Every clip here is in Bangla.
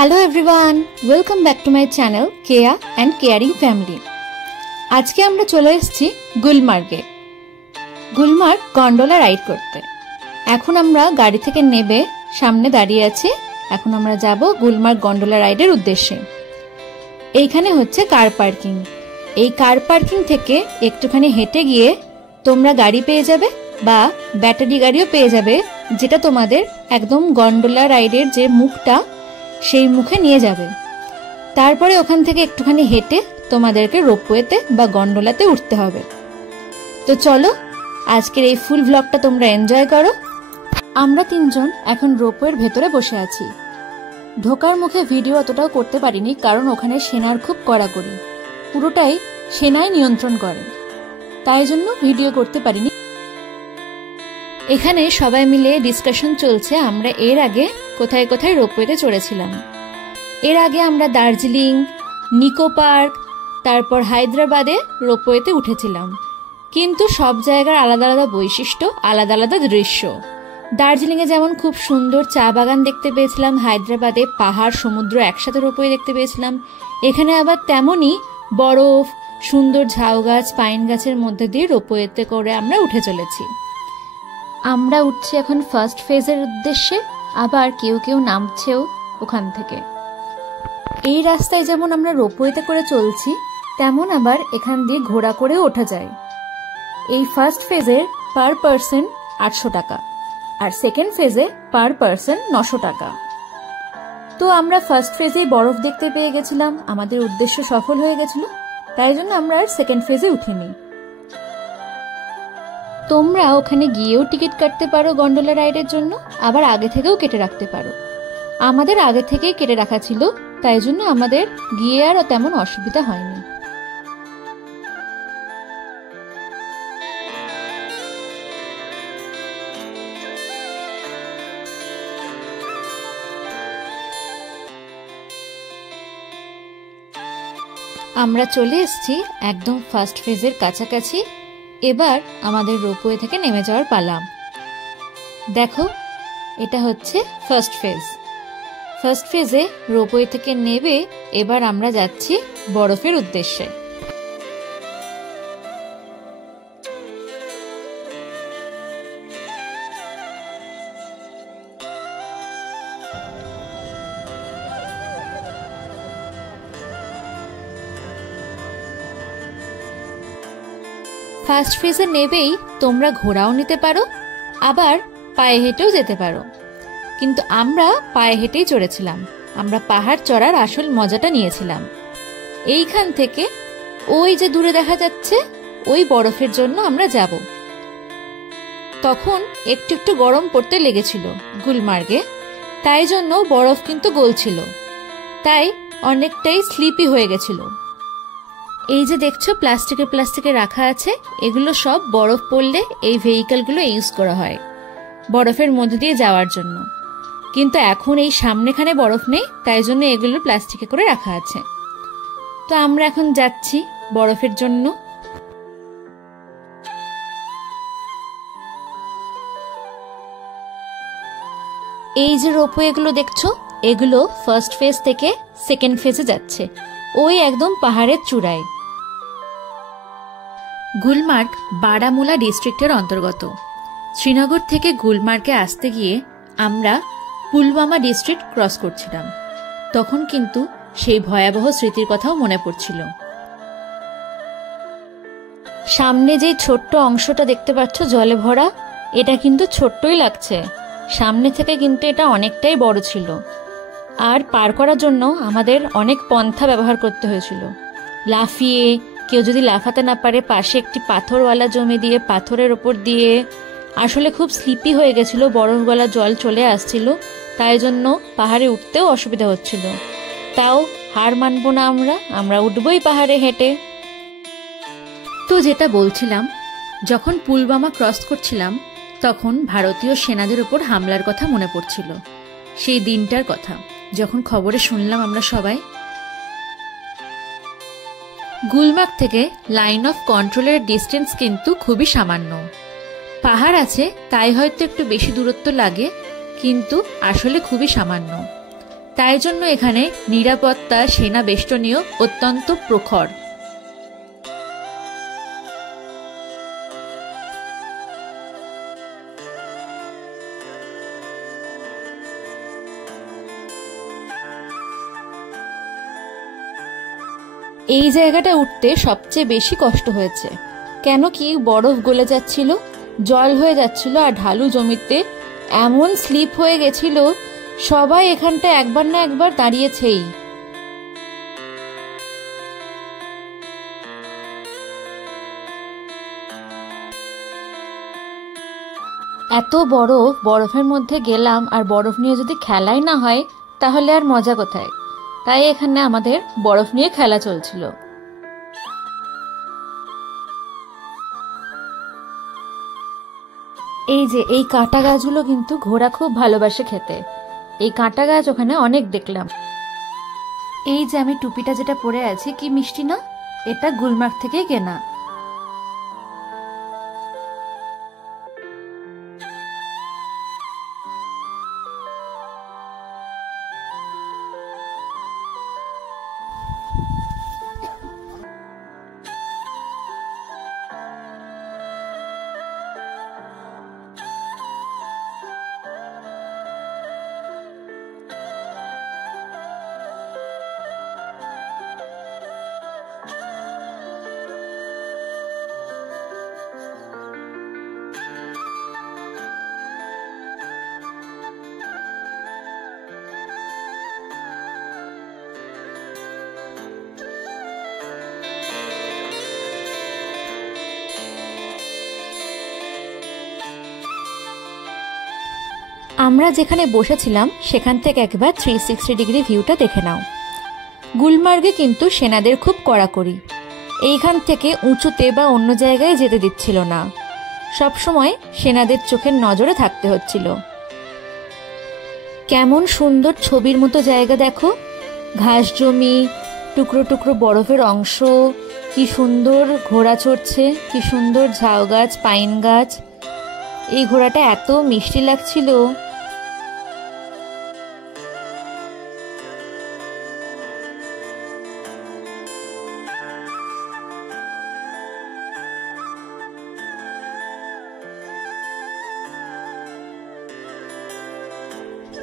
Hello everyone, welcome back to my channel Keya and caring family. आज के আমরা চলে এসেছি গুলমার্গে। গুলমার্গ গন্ডোলা রাইড করতে। এখন আমরা গাড়ি থেকে নেবে সামনে দাঁড়িয়ে আছি। এখন আমরা যাব গুলমার্গ গন্ডোলা রাইডের উদ্দেশ্যে। এইখানে হচ্ছে কার পার্কিং। এই কার পার্কিং থেকে একটুখানি হেঁটে গিয়ে তোমরা গাড়ি পেয়ে যাবে বা ব্যাটারি গাড়িও পেয়ে যাবে, যেটা তোমাদের একদম গন্ডোলা রাইডের যে মুখটা সেই মুখে নিয়ে যাবে। তারপরে ওখান থেকে একটুখানি হেঁটে তোমাদেরকে রোপওয়েতে বা গন্ডোলাতে উঠতে হবে। তো চলো আজকের এই ফুল ব্লগটা তোমরা এনজয় করো। আমরা তিনজন এখন রোপওয়ের ভেতরে বসে আছি। ঢোকার মুখে ভিডিও অতটাও করতে পারিনি, কারণ ওখানে সেনার খুব কড়াকড়ি, পুরোটাই সেনাই নিয়ন্ত্রণ করে, তাই জন্য ভিডিও করতে পারিনি। এখানে সবাই মিলে ডিসকাশন চলছে আমরা এর আগে কোথায় কোথায় রোপওয়েতে চড়েছিলাম। এর আগে আমরা দার্জিলিং, নিকো পার্ক, তারপর হায়দ্রাবাদে রোপওয়েতে উঠেছিলাম, কিন্তু সব জায়গার আলাদা আলাদা বৈশিষ্ট্য, আলাদা আলাদা দৃশ্য। দার্জিলিংয়ে যেমন খুব সুন্দর চা বাগান দেখতে পেয়েছিলাম, হায়দ্রাবাদে পাহাড় সমুদ্র একসাথে রোপওয়ে দেখতে পেয়েছিলাম। এখানে আবার তেমনই বরফ, সুন্দর ঝাউ গাছ, পাইন গাছের মধ্যে দিয়ে রোপওয়েতে করে আমরা উঠে চলেছি। আমরা উঠছি এখন ফার্স্ট ফেজের উদ্দেশ্যে, আবার কেউ কেউ নামছেও ওখান থেকে। এই রাস্তায় যেমন আমরা রোপওয়েতে করে চলছি, তেমন আবার এখান দিয়ে ঘোড়া করেও ওঠা যায়। এই ফার্স্ট ফেজের পার পার্সন 800 টাকা, আর সেকেন্ড ফেজে পার পার্সন 900 টাকা। তো আমরা ফার্স্ট ফেজেই বরফ দেখতে পেয়ে গেছিলাম, আমাদের উদ্দেশ্য সফল হয়ে গেছিল, তাই জন্য আমরা আর সেকেন্ড ফেজে উঠিনি। তোমরা ওখানে গিয়েও টিকিট কাটতে পারো গন্ডোলা রাইডের জন্য, আবার আগে থেকেও কেটে রাখতে পারো। আমাদের আগে থেকেই কেটে রাখা ছিল, তাই জন্য আমাদের গিয়ে আর তেমন অসুবিধা হয়নি। আমরা চলে এসেছি একদম ফার্স্ট ফেজের কাছাকাছি। এবার আমাদের রোপওয়ে থেকে নেমে যাওয়ার পালা। দেখো, এটা হচ্ছে ফার্স্ট ফেজ। ফার্স্ট ফেজে রোপওয়ে থেকে নেবে এবার আমরা যাচ্ছি বরফের উদ্দেশ্যে। ফার্স্ট ফেজে নেবেই তোমরা ঘোড়াও নিতে পারো, আবার পায়ে হেঁটেও যেতে পারো, কিন্তু আমরা পায়ে হেঁটেই চড়েছিলাম। আমরা পাহাড় চড়ার আসল মজাটা নিয়েছিলাম। এইখান থেকে ওই যে দূরে দেখা যাচ্ছে ওই বরফের জন্য আমরা যাব। তখন একটু একটু গরম পড়তে লেগেছিল গুলমার্গে, তাই জন্য বরফ কিন্তু গলছিল, তাই অনেকটাই স্লিপি হয়ে গেছিল। এই যে দেখছো প্লাস্টিকে রাখা আছে, এগুলো সব বরফ পড়লে এই ভেহিকলগুলো ইউজ করা হয় বরফের মধ্যে দিয়ে যাওয়ার জন্য, কিন্তু এখন এই সামনেখানে বরফ নেই, তাই জন্য এগুলো প্লাস্টিকে করে রাখা আছে। তো আমরা এখন যাচ্ছি বরফের জন্য। এই যে রোপওয়েগুলো দেখছো, এগুলো ফার্স্ট ফেজ থেকে সেকেন্ড ফেজে যাচ্ছে, ওই একদম পাহাড়ের চূড়ায়। গুলমার্গ বারামুলা ডিস্ট্রিক্টের অন্তর্গত। শ্রীনগর থেকে গুলমার্গে আসতে গিয়ে আমরা পুলওয়ামা ডিস্ট্রিক্ট ক্রস করছিলাম, তখন কিন্তু সেই ভয়াবহ স্মৃতির কথাও মনে পড়ছিল। সামনে যে ছোট্ট অংশটা দেখতে পাচ্ছ জলে ভরা, এটা কিন্তু ছোট্টই লাগছে, সামনে থেকে কিন্তু এটা অনেকটাই বড় ছিল। আর পার করার জন্য আমাদের অনেক পন্থা ব্যবহার করতে হয়েছিল। লাফিয়ে, কেউ যদি লাফাতে না পারে পাশে একটি পাথরওয়ালা জমি দিয়ে পাথরের ওপর দিয়ে, আসলে খুব স্লিপি হয়ে গেছিল, বরফ গলা জল চলে আসছিল, তাই জন্য পাহাড়ে উঠতেও অসুবিধা হচ্ছিল। তাও হার মানবো না, আমরা উঠবই পাহাড়ে হেঁটে। তো যেটা বলছিলাম, যখন পুলওয়ামা ক্রস করছিলাম তখন ভারতীয় সেনাদের উপর হামলার কথা মনে পড়ছিল, সেই দিনটার কথা যখন খবরে শুনলাম আমরা সবাই। গুলমার্গ থেকে লাইন অফ কন্ট্রোলের ডিস্টেন্স কিন্তু খুবই সামান্য। পাহাড় আছে তাই হয়তো একটু বেশি দূরত্ব লাগে, কিন্তু আসলে খুবই সামান্য। তাই জন্য এখানে নিরাপত্তা সেনা বেষ্টনীও অত্যন্ত প্রখর। এই জায়গাটা উঠতে সবচেয়ে বেশি কষ্ট হয়েছে, কেন কি বরফ গলে যাচ্ছিল, জল হয়ে যাচ্ছিল, আর ঢালু জমিতে এমন স্লিপ হয়ে গেছিল, সবাই এখানটা একবার না একবার দাঁড়িয়েছেই। এত বরফের মধ্যে গেলাম, আর বরফ নিয়ে যদি খেলাই না হয় তাহলে আর মজা কোথায়। তাই এখানে আমাদের বরফ নিয়ে খেলা চলছিল। এই যে এই কাঁটা গাছগুলো কিন্তু ঘোড়া খুব ভালোবাসে খেতে। এই কাঁটা গাছ ওখানে অনেক দেখলাম। এই যে আমি টুপিটা যেটা পরে আছি, কি মিষ্টি না, এটা গুলমার্গ থেকে কেনা। আমরা যেখানে বসেছিলাম সেখান থেকে একবার 360 ডিগ্রি ভিউটা দেখে নাও। গুলমার্গে কিন্তু সেনাদের খুব কড়াকড়ি, এইখান থেকে উঁচুতে বা অন্য জায়গায় যেতে দিচ্ছিল না, সবসময় সেনাদের চোখের নজরে থাকতে হচ্ছিল। কেমন সুন্দর ছবির মতো জায়গা দেখো, ঘাস জমি, টুকরো টুকরো বরফের অংশ, কি সুন্দর ঘোড়া চড়ছে, কি সুন্দর ঝাউ গাছ, পাইন গাছ। এই ঘোড়াটা এত মিষ্টি লাগছিল।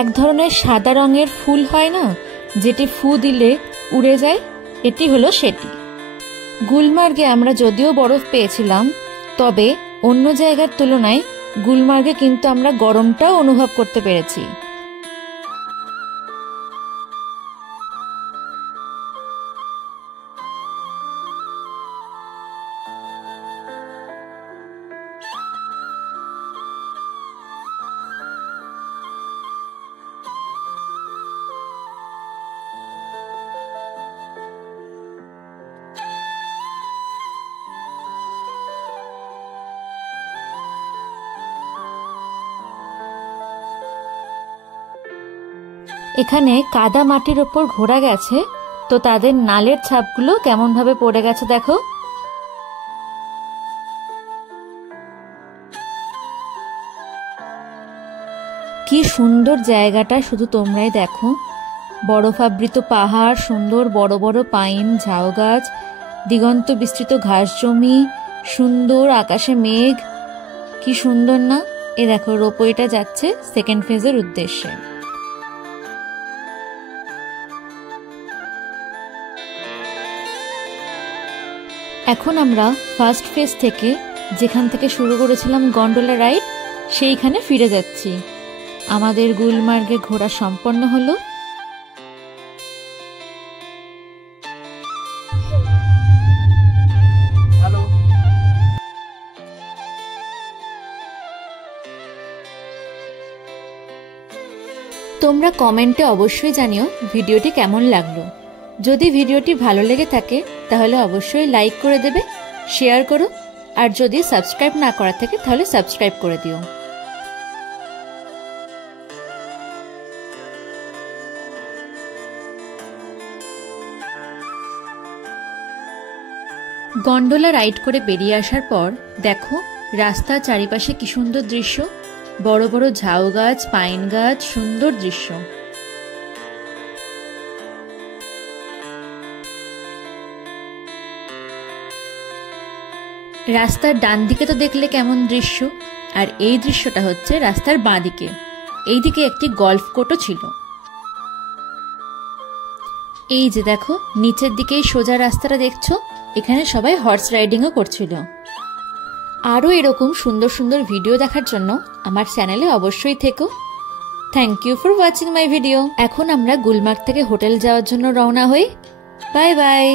এক ধরনের সাদা রঙের ফুল হয় না, যেটি ফু দিলে উড়ে যায়, এটি হলো সেটি। গুলমার্গে আমরা যদিও বরফ পেয়েছিলাম, তবে অন্য জায়গার তুলনায় গুলমার্গে কিন্তু আমরা গরমটাও অনুভব করতে পেরেছি। এখানে কাদা মাটির ওপর ঘোড়া গেছে, তো তাদের নালের ছাপগুলো কেমন ভাবে পড়ে গেছে দেখো। কি সুন্দর জায়গাটা, শুধু তোমরাই দেখো। বরফাবৃত পাহাড়, সুন্দর বড় বড় পাইন, ঝাউ গাছ, দিগন্ত বিস্তৃত ঘাস জমি, সুন্দর আকাশে মেঘ, কি সুন্দর না। এ দেখো রোপওয়েটা যাচ্ছে সেকেন্ড ফেজের উদ্দেশ্যে। এখন আমরা ফার্স্ট ফেজ থেকে, যেখান থেকে শুরু করেছিলাম গন্ডোলা রাইড, সেইখানে ফিরে যাচ্ছি। আমাদের গুলমার্গে ঘোরা সম্পন্ন হলো। তোমরা কমেন্টে অবশ্যই জানিও ভিডিওটি কেমন লাগলো। যদি ভিডিওটি ভালো লেগে থাকে তাহলে অবশ্যই লাইক করে দেবে, শেয়ার করো, আর যদি সাবস্ক্রাইব না করা থাকে তাহলে সাবস্ক্রাইব করে দিও। গন্ডোলা রাইড করে বেরিয়ে আসার পর দেখো রাস্তার চারিপাশে কি সুন্দর দৃশ্য, বড় বড় ঝাউ গাছ, পাইন গাছ, সুন্দর দৃশ্য। রাস্তার ডান দিকে তো দেখলে কেমন দৃশ্য, আর এই দৃশ্যটা হচ্ছে রাস্তার বাঁ দিকে। এইদিকে একটি গল্ফ কোর্টও ছিল। এই যে দেখো নিচের দিকে এই সোজা রাস্তাটা দেখছো, এখানে সবাই হর্স রাইডিংও করছিল। আরও এরকম সুন্দর সুন্দর ভিডিও দেখার জন্য আমার চ্যানেলে অবশ্যই থেকো। Thank you for watching my video. এখন আমরা গুলমার্গ থেকে হোটেল যাওয়ার জন্য রওনা হই। Bye by.